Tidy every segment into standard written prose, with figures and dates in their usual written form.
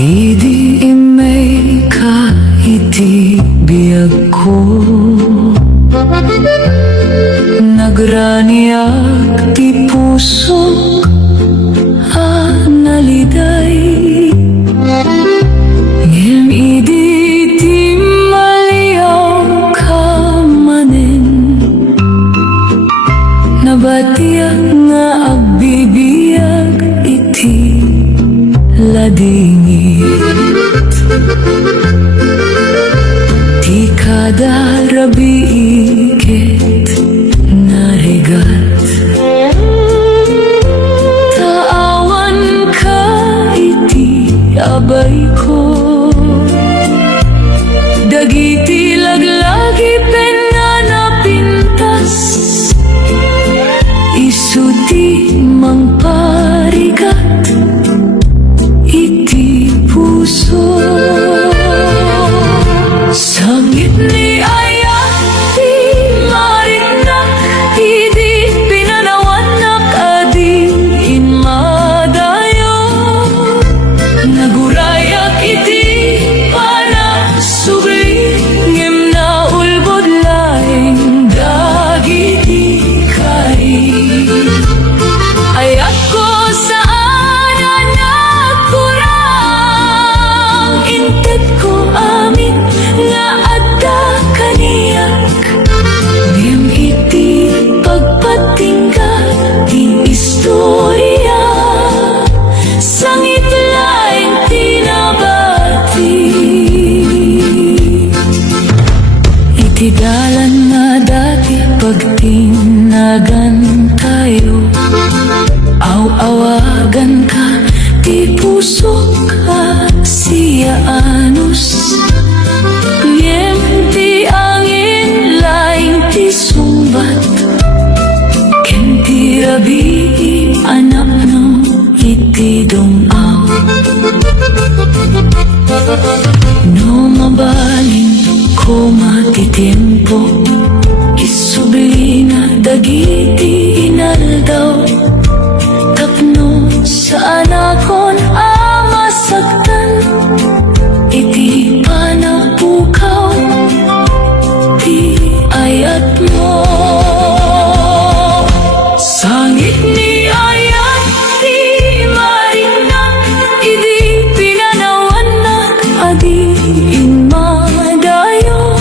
Idi imay ka iti biyag ko, nagraniak ti pusok naliday. Ngem idi ti maliyaw ka manen, nabatiak nga agbibiyag iti ladingit. Ti kada rabiikit narigat, taawan ka iti abay ko, dagiti laglagi penga napintas, isuti mangparigat iti puso. Sangit ni ayat ti marinak, idi pinanawanak adi inmadayo, nagurayak iti panasubli, ngem na ulbod laeng dagiti kari. Ayat ko saan nagkurang, inted ko amin nga adda kaniyak, ngem iti pagpatingga ti istorya, sangit laeng tinabati. Iti dalan nga dati pagtinagan tayo, aw-awagan ka ti puso ka siya anus, ngem ti angin laing ti sumbat, ken ti rabi anak no iti dungaw. No mabalin ko matitiempo, isubli na dagiti inaldaw, tapno sa anakon masagtan, iti panapukaw ti ayat mo. Sangit ni ayat ti marinak, idi pinanawanak adi inmadayo,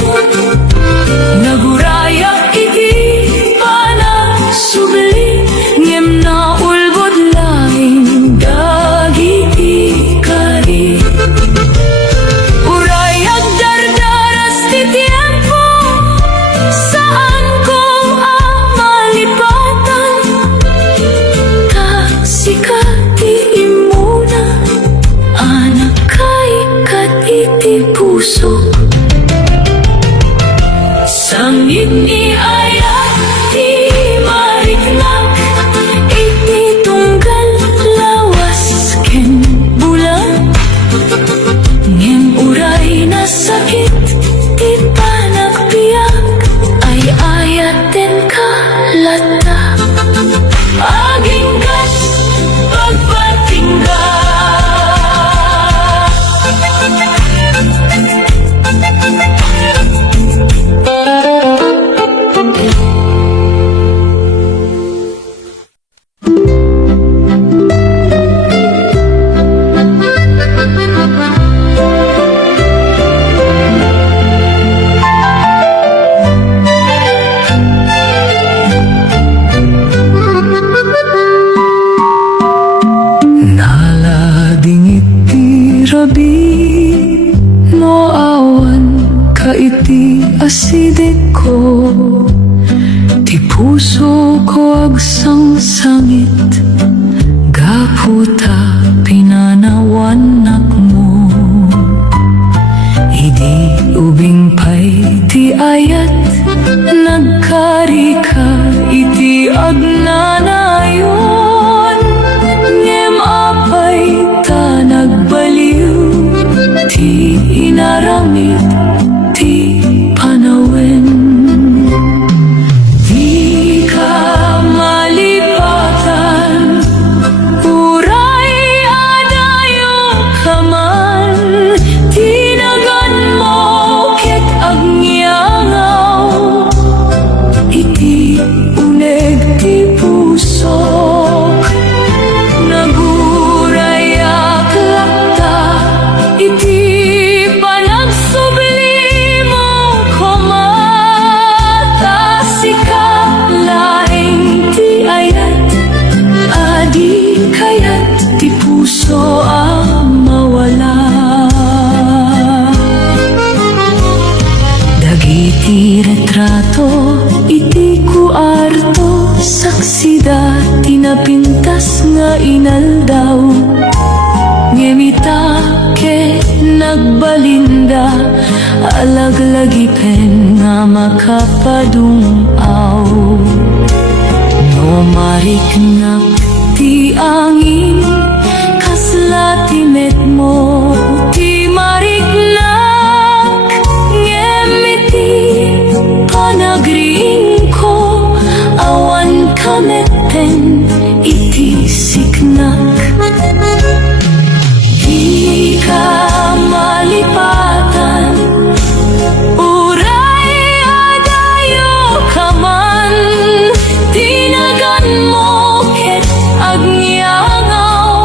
nagurayak iti panasubli, ngem na ulbod laing dagiti kari. Urayag dardaras ti tiempo, saan ko malipatan, kasikati imuna, anak kay kat iti puso. Sangit ni ayat ti mariknak, iti tunggal lawas ken bulan, ngem uray na sakit ti panagbiag, ay ayaten ka lata, aging kat pagpatingga. Rabi, no awan ka iti asidek ko, ti puso ko agsang sangit, gaputa pinanawanak mo. Idi ubing pay ti ayat, nagkari ka iti agnanayon, ngem apay langit ti panawin. Di ka malipatan, uray adayo ka man. Tinagan mo ket agnyangaw, iti uneg ti pusok. Nagurayak lakta, iti panagsublimo komata. Sika laeng ti ayat, adi kayat ti puso ang mawala. Dagiti retrato, iti kuarto, saksida tinapintas nga inaldaw. Ngemita ke nagbalinda, alaglagi-pen nga makapadungaw. No mariknak ti angin, kasla ti met mo ti mariknak. Ngemiti panagriing ko, awan kameten iti siknak. Di ka malipatan, uray adayo ka man. Tinagan mo ket agnyangaw,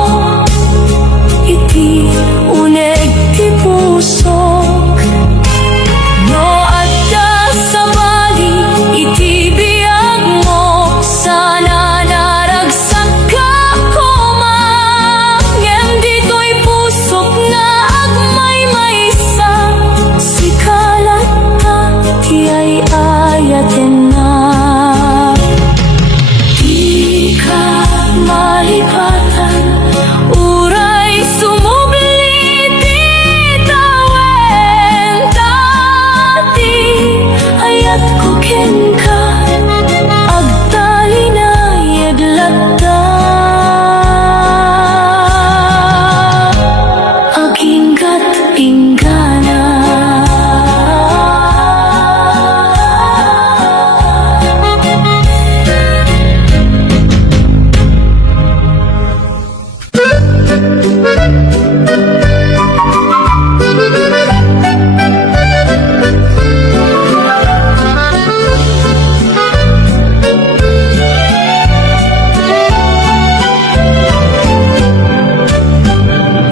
iti uneg ti pusok. No adda sa bali, iti biag mo, sana naragsak ka koma. Ngem dito'y pusok nga agmaymaysa, sikalat ta ti ay ayaten na. Di ka malipatan, uray sumubli ti tawen. Dati ayat ko ken ka, agtali na yedlatta. Aginggat ingana.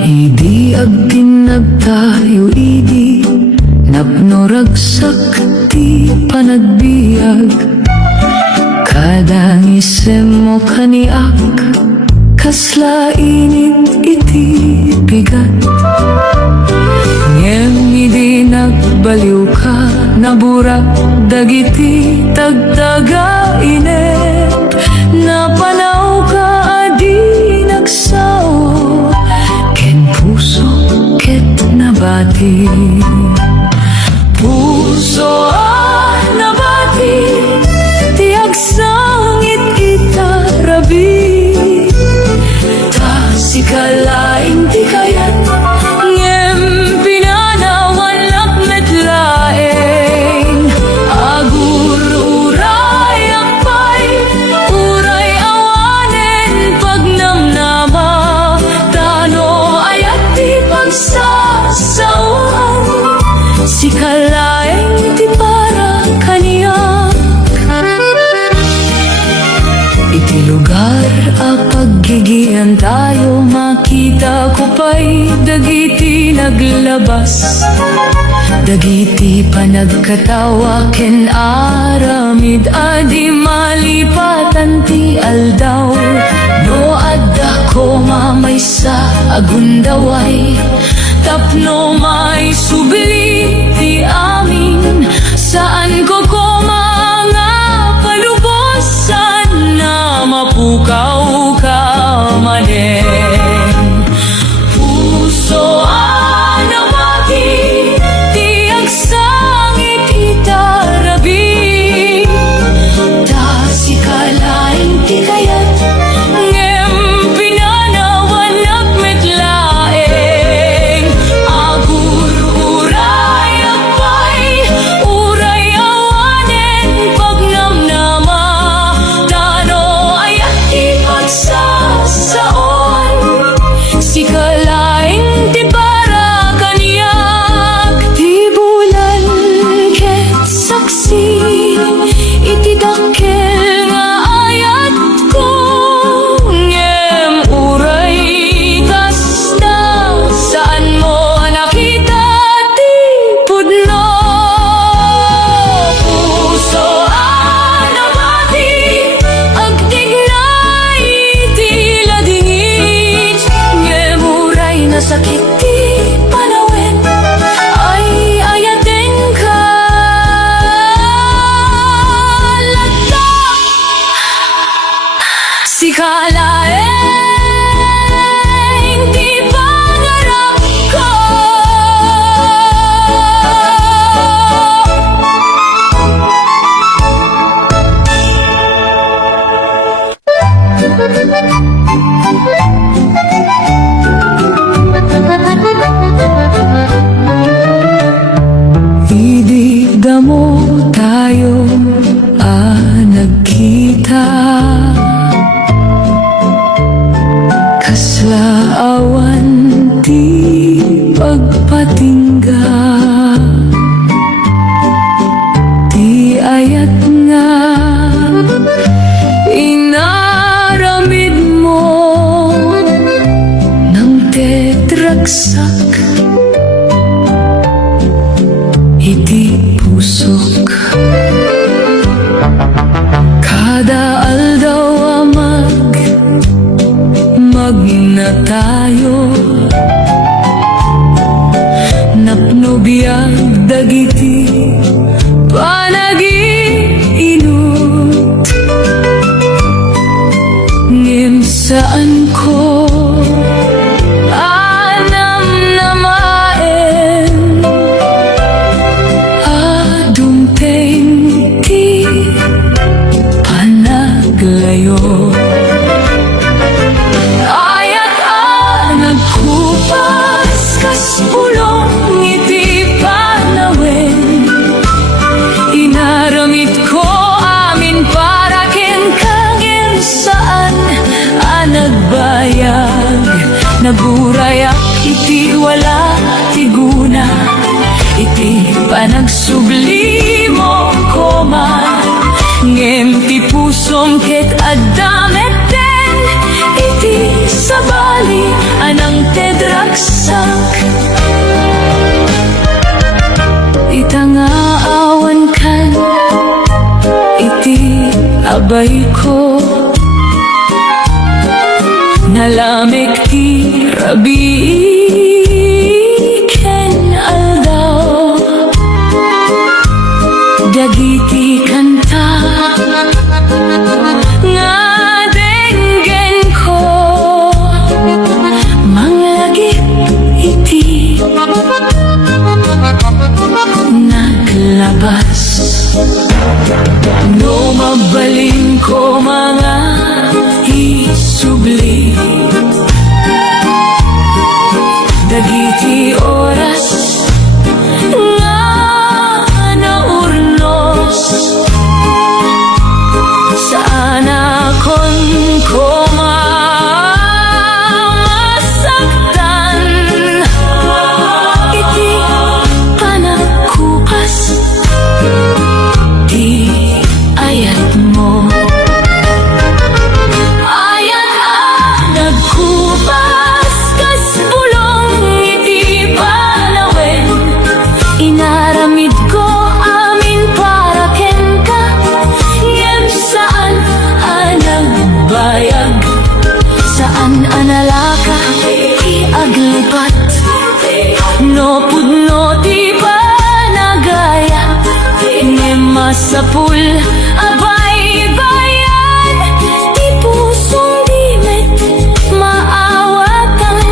Idi agtinagtayo, idi napnoragsak ti panagbiag. Kadangisem mo kaniak, kasla init iti bigat. Ngem idi nagbaliw ka, naburak dagiti tagtaga inep. Napanaw ka adi nagsaw, ken puso ket nabati. Puso nabati, ti agsangit itarabi. Ta sikalaing ti kayat, ngem pinanawan lakmet laeng. Agur uray akpay, uray awanen pagnamnama. Tano ayat ti pagsasawan, sikalaeng ti para kaniyak. Iti lugar a paggigian tayo, makita ko pa'y dagiti naglabas. Dagiti panagkatawa ken aramid, adi malipatan ti aldaw. No adda ko mamaysa agundaway, tapno may subli ti amin. Saan ko mga palubosan, na mapukaw ka manen. Puso nabati, ti agsangit itarabi. Ta sikalaing ti kayat, ngem pinanawan lakmet laeng. Agur uray sakit di panawin ay ayatin ka lata si kalaeng di pangarap ko. Idigda mo tayo nagkita kaslaawan di pagpatingga di ayat nga inaramid mo ng tetragsak iti pusok kada aldaw magna tayo napnubiyag dagiti panag-iinut ngem saan ko anam namaen adumteng ti panaglayo ayat nagkupas kas pulong iti panawin inaramid ko amin para ken kangem saan nagbayag nagurayak iti wala tiguna iti panagsublimo ko man ngem ti pusom ket adamet den iti sabali anang tedragsak itangaawan kan iti abay ko nalamig ti rabi ken aldaw dagiti kanta nga denggen ko manglagip iti naglabas no mabalin ko mga isubli dagiti oras nga naurnos saan akon ko masaktan iti panagkupas di ayat mo nagkupas kas pulong iti panawin inaramid ko amin para ken ka ngem saan nagbayag saan analaka ti aglipat no pudno ti panagaya ngem masapul abay bayan ti pusong di met maawatan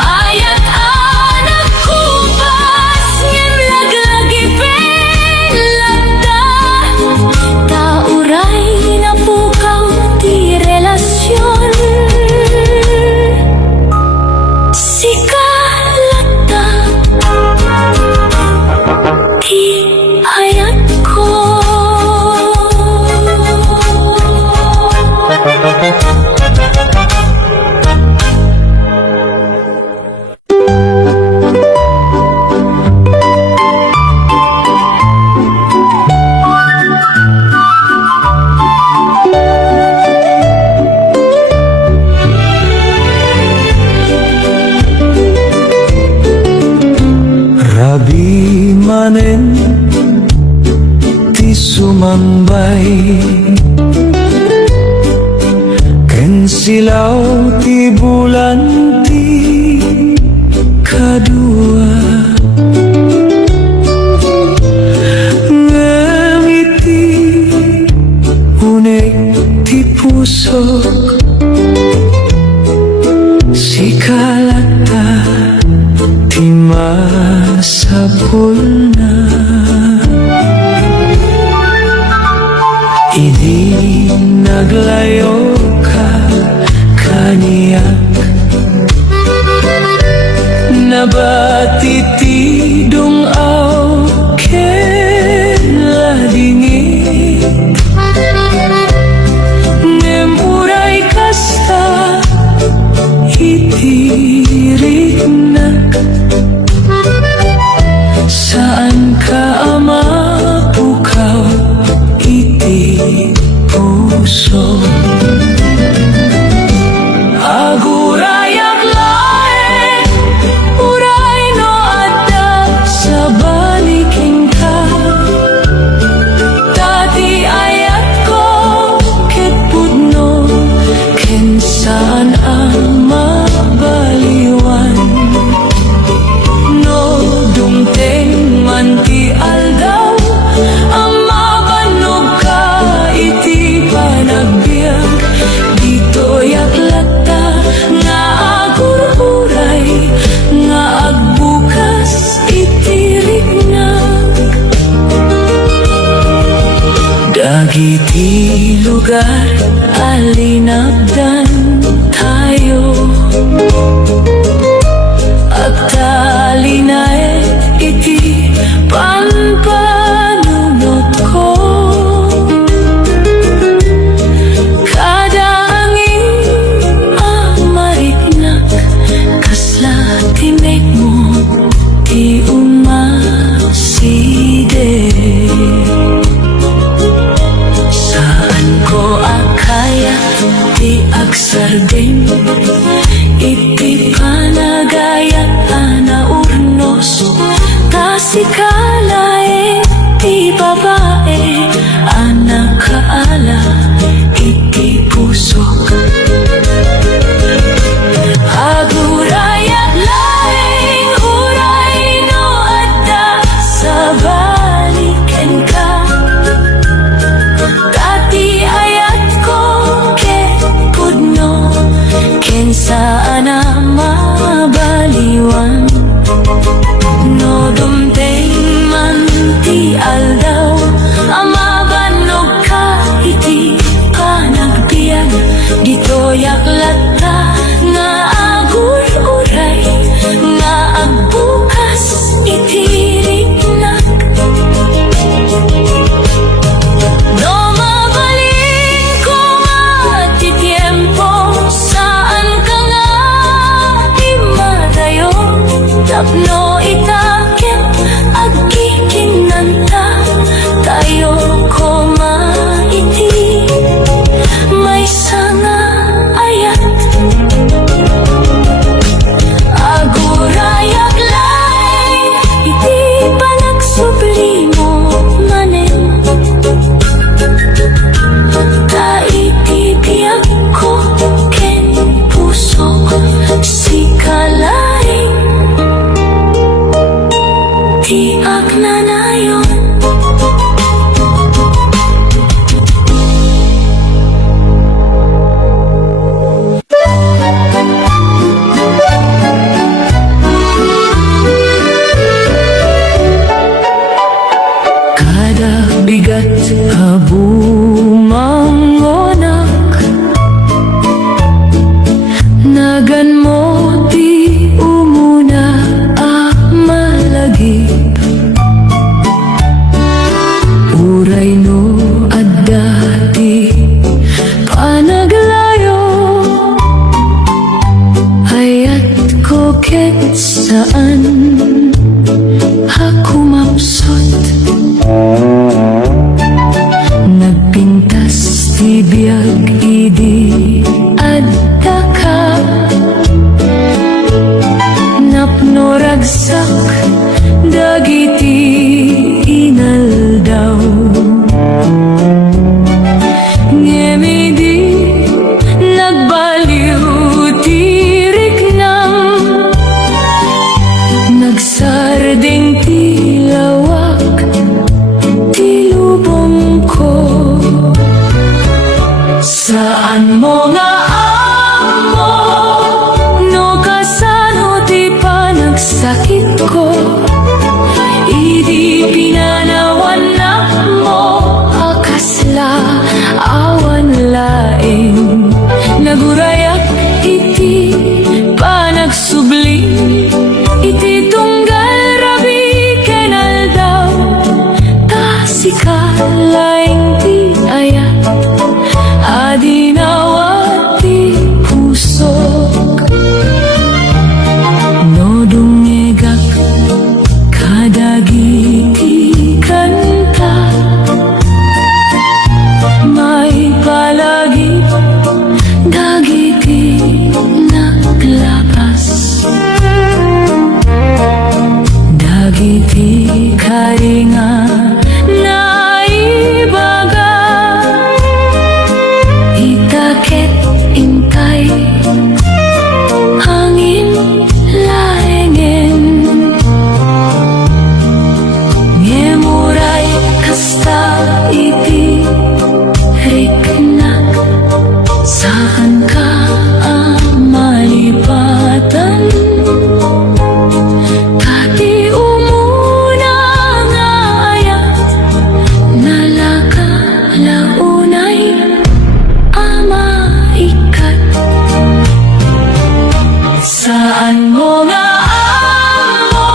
ayat nagkupas ngem laglagipin lagda tauray napukaw ti relasyon si kalata ti ayat ko. Rabi manen ti sumambay ken silaw ti bulan ti kadua ngamiti unek ti pusok si kalata ti masapul na idi naglayo ka kaniyak nabati ti dungaw kela dingit ngemuray kasta itirignak saan ka ama pukaw iti puso agurayak lae uray no adda sa baliking ka tati ayat ko ket pudno ken saan ang mabaliwan no dumteng man ti aldaw ang mabanog ka iti panagbiag dito yaklata nga agururay nga agbukas iti rignak dagiti lugar alinabdan tayo at talinaet iti panpanunot ko kada angin amariknak kasla timek mo ti umaside saan ko akaya ti agsardeng iti panagayat ana urnos tasikalae ti babae anak kaala iti pusok agurayat laeng uray no adda sa baliken ka tati ayat ko ket pudno ken saan na mabaliwan no dumteng man ti aldaw ang mabanog ka iti panagbiag dito yaklata nga agur-uray nga agbukas iti rignak no mabalin ko nga ti tiempo saan ka nga imadayon tapno itaken agkikinanta tayo ko maiti may sanga ayat agurayak laeng iti panagsublimo manen ta iti biyak ko ken pusok si kalaeng ti agnanayon kada bigat habumangonak nagan mo ti umuna a malagip uray no adda ti panaglayo ayat ko ket saan hakumapsot nagpintas ti biag idi adda ka napno ragsak dagiti inaldaw ngemi di nagbaliw sikalaing di ayat adinawat di pusok no dumegak kadagiti kanta may palagi dagiti naglapas dagiti karinga naibaga itakit intay hangin laengen ngemuray kasta iti riknak saan ka malipatan kati umuna nga ayat nalaka launay ama ikat saan mo nga amo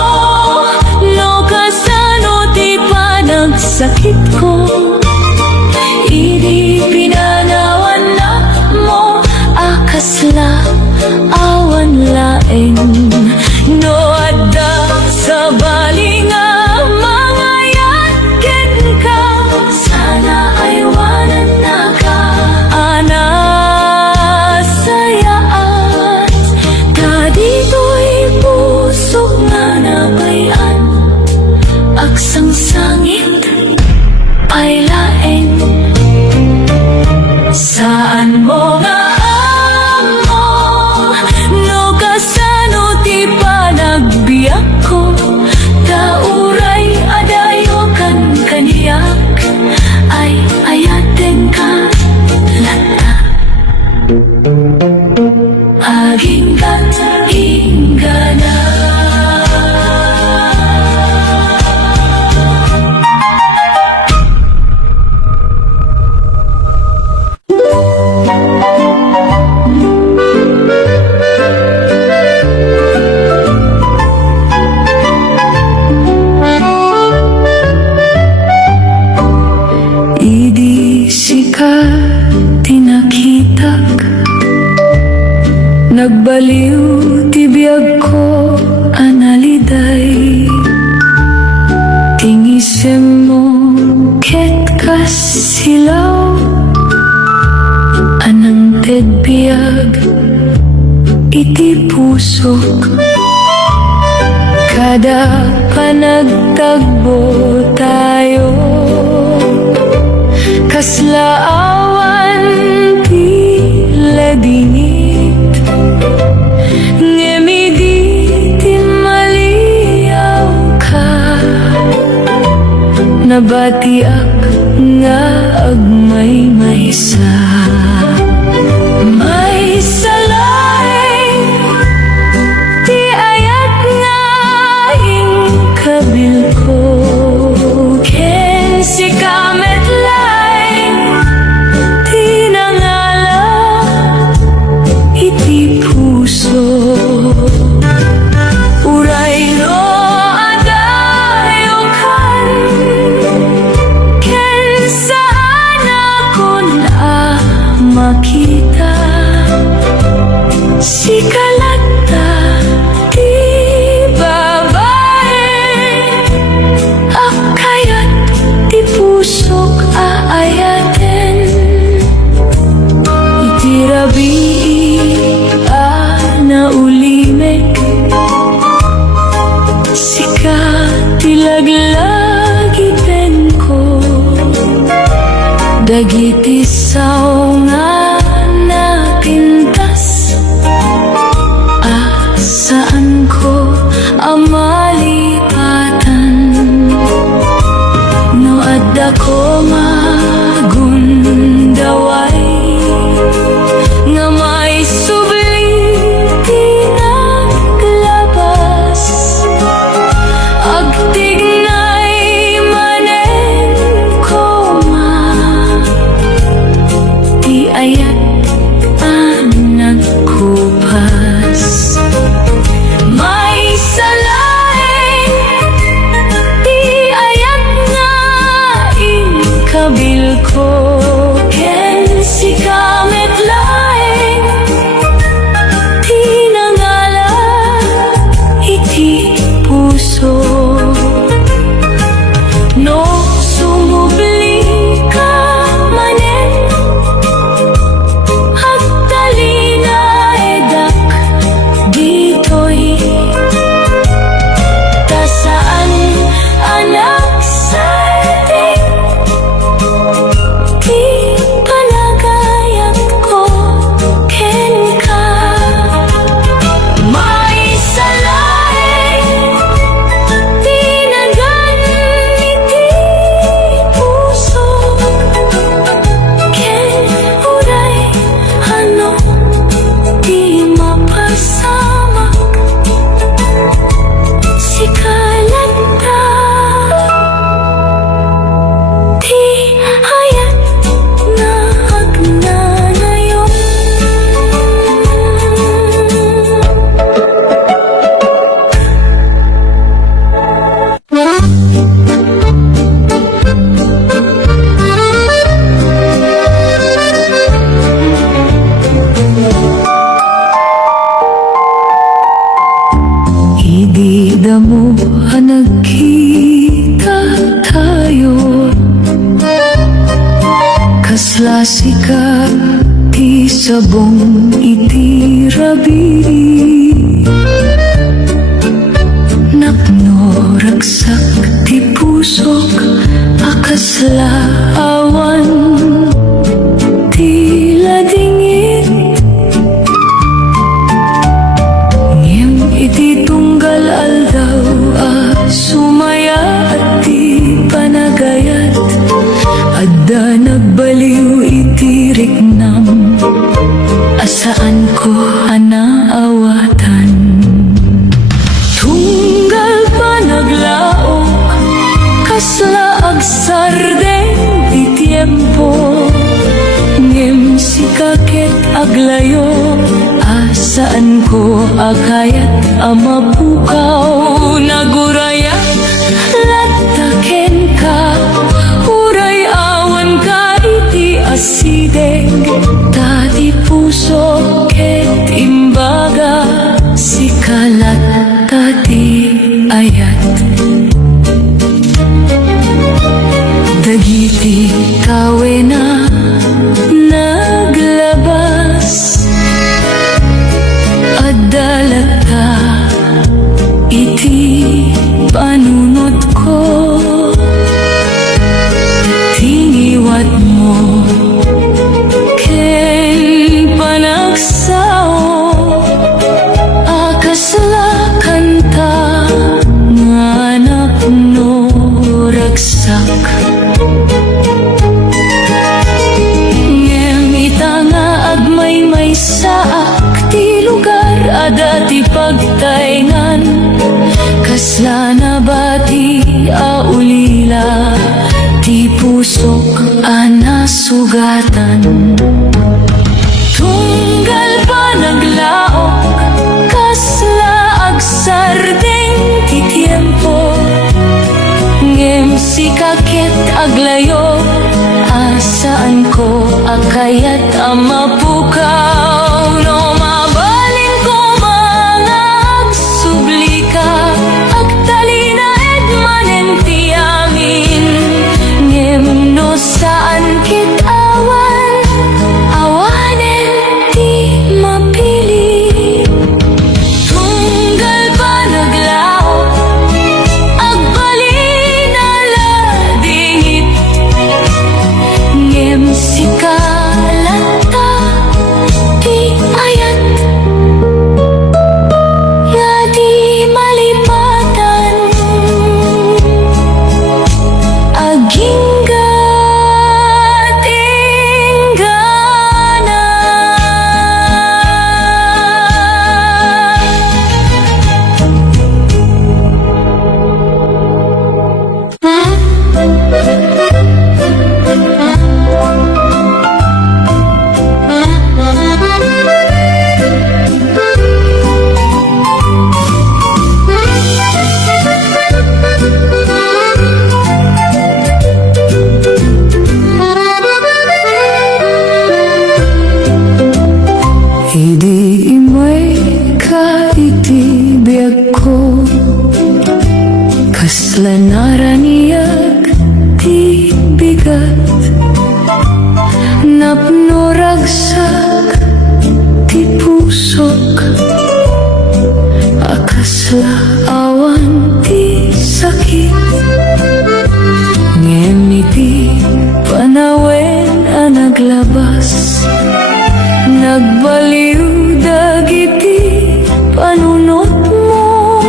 no kasano ti panagsakit ko idi pinanawan na mo akasla awan laeng no adda sa balinga mga yakin ka sana ay wanan na ka ana sayaan kadito'y puso nga nabayan aksang sangit ay laeng saan mo nga amo no kasano ti panagbiyak ko dauray adayo kan kaniyak ay ayaten ka lata aging ingana idi sika tinakitak nagbaliw ti biyag ko analiday tingisem mo ket kasilaw anang tedbiyag iti pusok kada panagtagbo tayo kaslaawan ti ladingit ngemidi ti maliyaw ka nabatiak nga agmay maysa may salay ti ayat nga ingkabil ko ken si kamet iti puso uray no adayo kan ken saan ako na makita si kalata ti babae akayat ti pusok aayaten iti rabi naulimek sika tilaglagiten ko dagiti sao nga napintas saan ko amalipatan no adda ko magundaway nga may subli tinaglabas agtignay manen ko ma mo nagkita tayo, kaslasi ka ti sabong iti rabi, napno ragsak ti pusok akasla awan ti ladingit, ngem iti tunggal aldaw sumaya at ti panagayat, adda nagbaliw iti riknam, asaan ko anaawatan. Tunggal pa naglaok, kasla agsardeng ti tiempo, ngem si kakit aglayo, asaan ko akayat amapukaw, nagurayat lataken ka, uray awan ka iti asideng, tati puso ket imbaga, si kalat tati ayat. Dagiti kawena naglabas, adalata iti panunot ko, tiniwat mo ken panagsao, akasla kanta nga anak no ragsak, ngem ita nga agmay saak ti lugar adati pagtaingan, kasla na bati aulila ti pusok anasugatan. Tunggal pa naglaok, kasla agsardeng ti tiempo, ngem si kakit aglayo, asaan ko akayat amapukaw, no mabalin ko mga agsublika, agtalina et manen ti amin, ngem no saan kit awan, awanen ti mapili. Tunggal pa naglaok, agbalin ala dingit, ngem si kalata ti ayat, nga di malipatan, aginggat inggana. Idi imay ka iti biyag ko, kasla naraniyag ti bigat, napno ragsak ti pusok, akasla awan ti sakit, ngem iti panawen naglabas, nagbaliw dagiti panunot mo,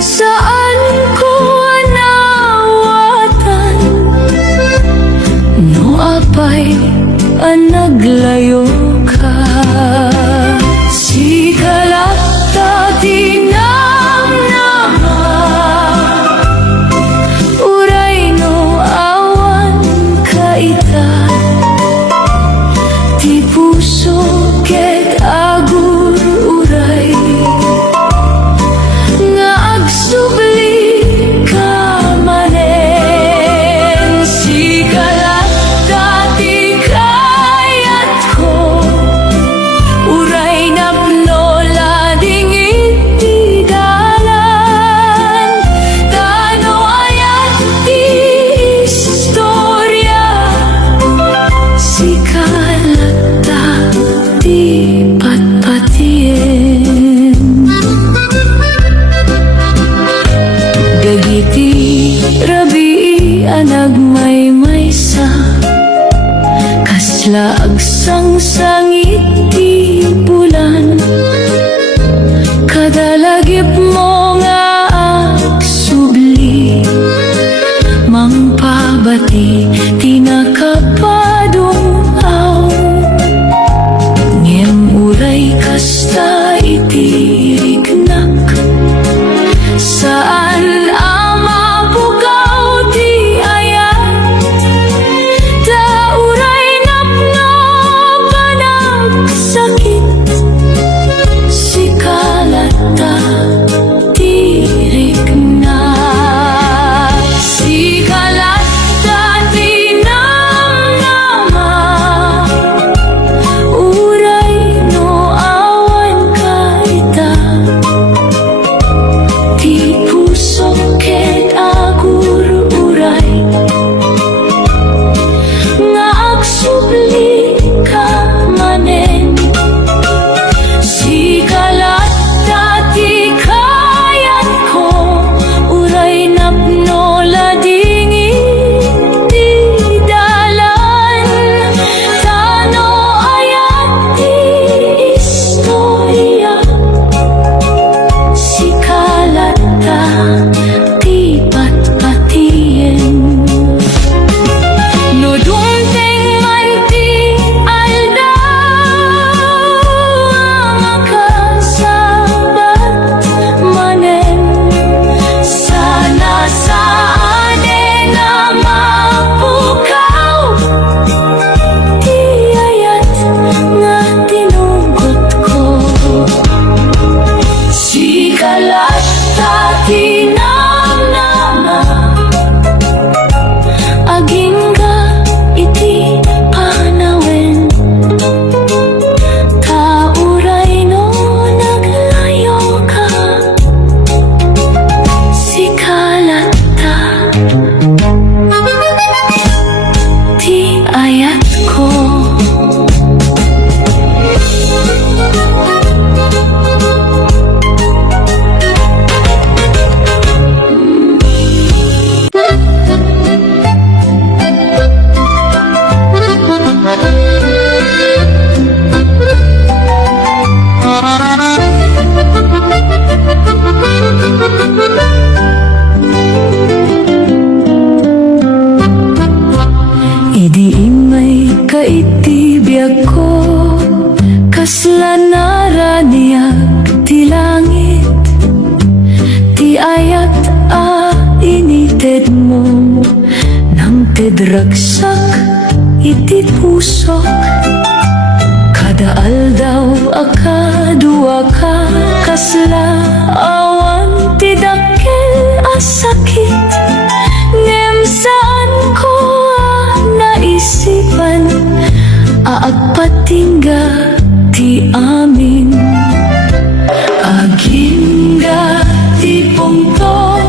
saan ko anawatan, no apay naglayo ka, si kalata tinamnama, uray no awan kaita, ti puso ragsak iti pusok. Kada aldaw akadua ka kasla awan ti dakkel a sakit. Ngem saan ko naisipan aagpatingga ti amin. Agingga ti pungto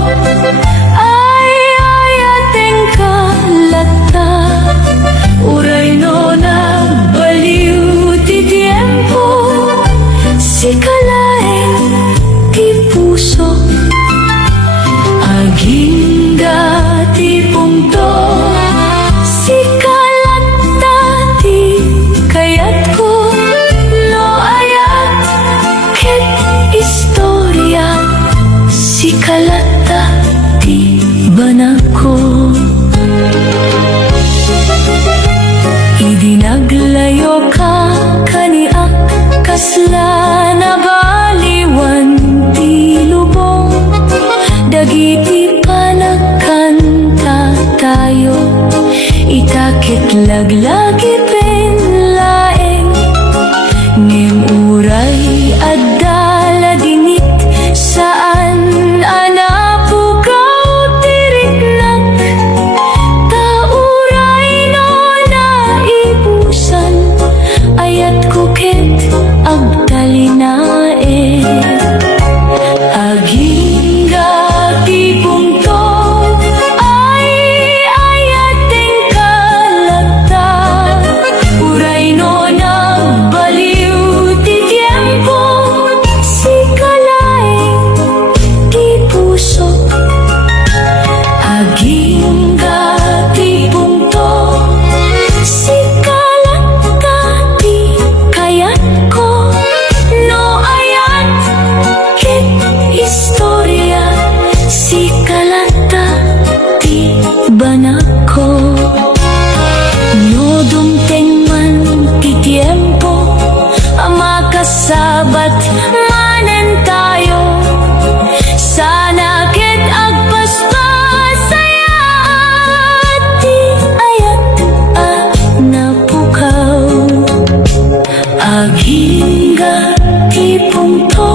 ay ayateng kalata. Uray no na baliw ti tiempo, si kalaeng ti puso. Agingga ti pungto, si kalata ti kayat ko. No ayat ket istorya, si kalata ti banako. Idinaglayo ka kaniak kasla nabaliwan ti lubong. Dagiti panagkanta tayo, itakit laglagi penlaeng. Ngem uray adala dinit saan anapukaw tiriknak. Tauray no naibusan ayat ko ket agtalinae. Agingga ti pungto ay ayateng kalata. Uray no nagbaliw ti tiempo, si kalaeng ti puso. Agingga ti pungto, si kalata ti kayat ko. No ayat ket istorya, si kalata ti banako. No dumteng man ti tiempo, makasabat manen tayo. Sana ket agpaspasaya ti ayat a napukaw. Agingga ti pungto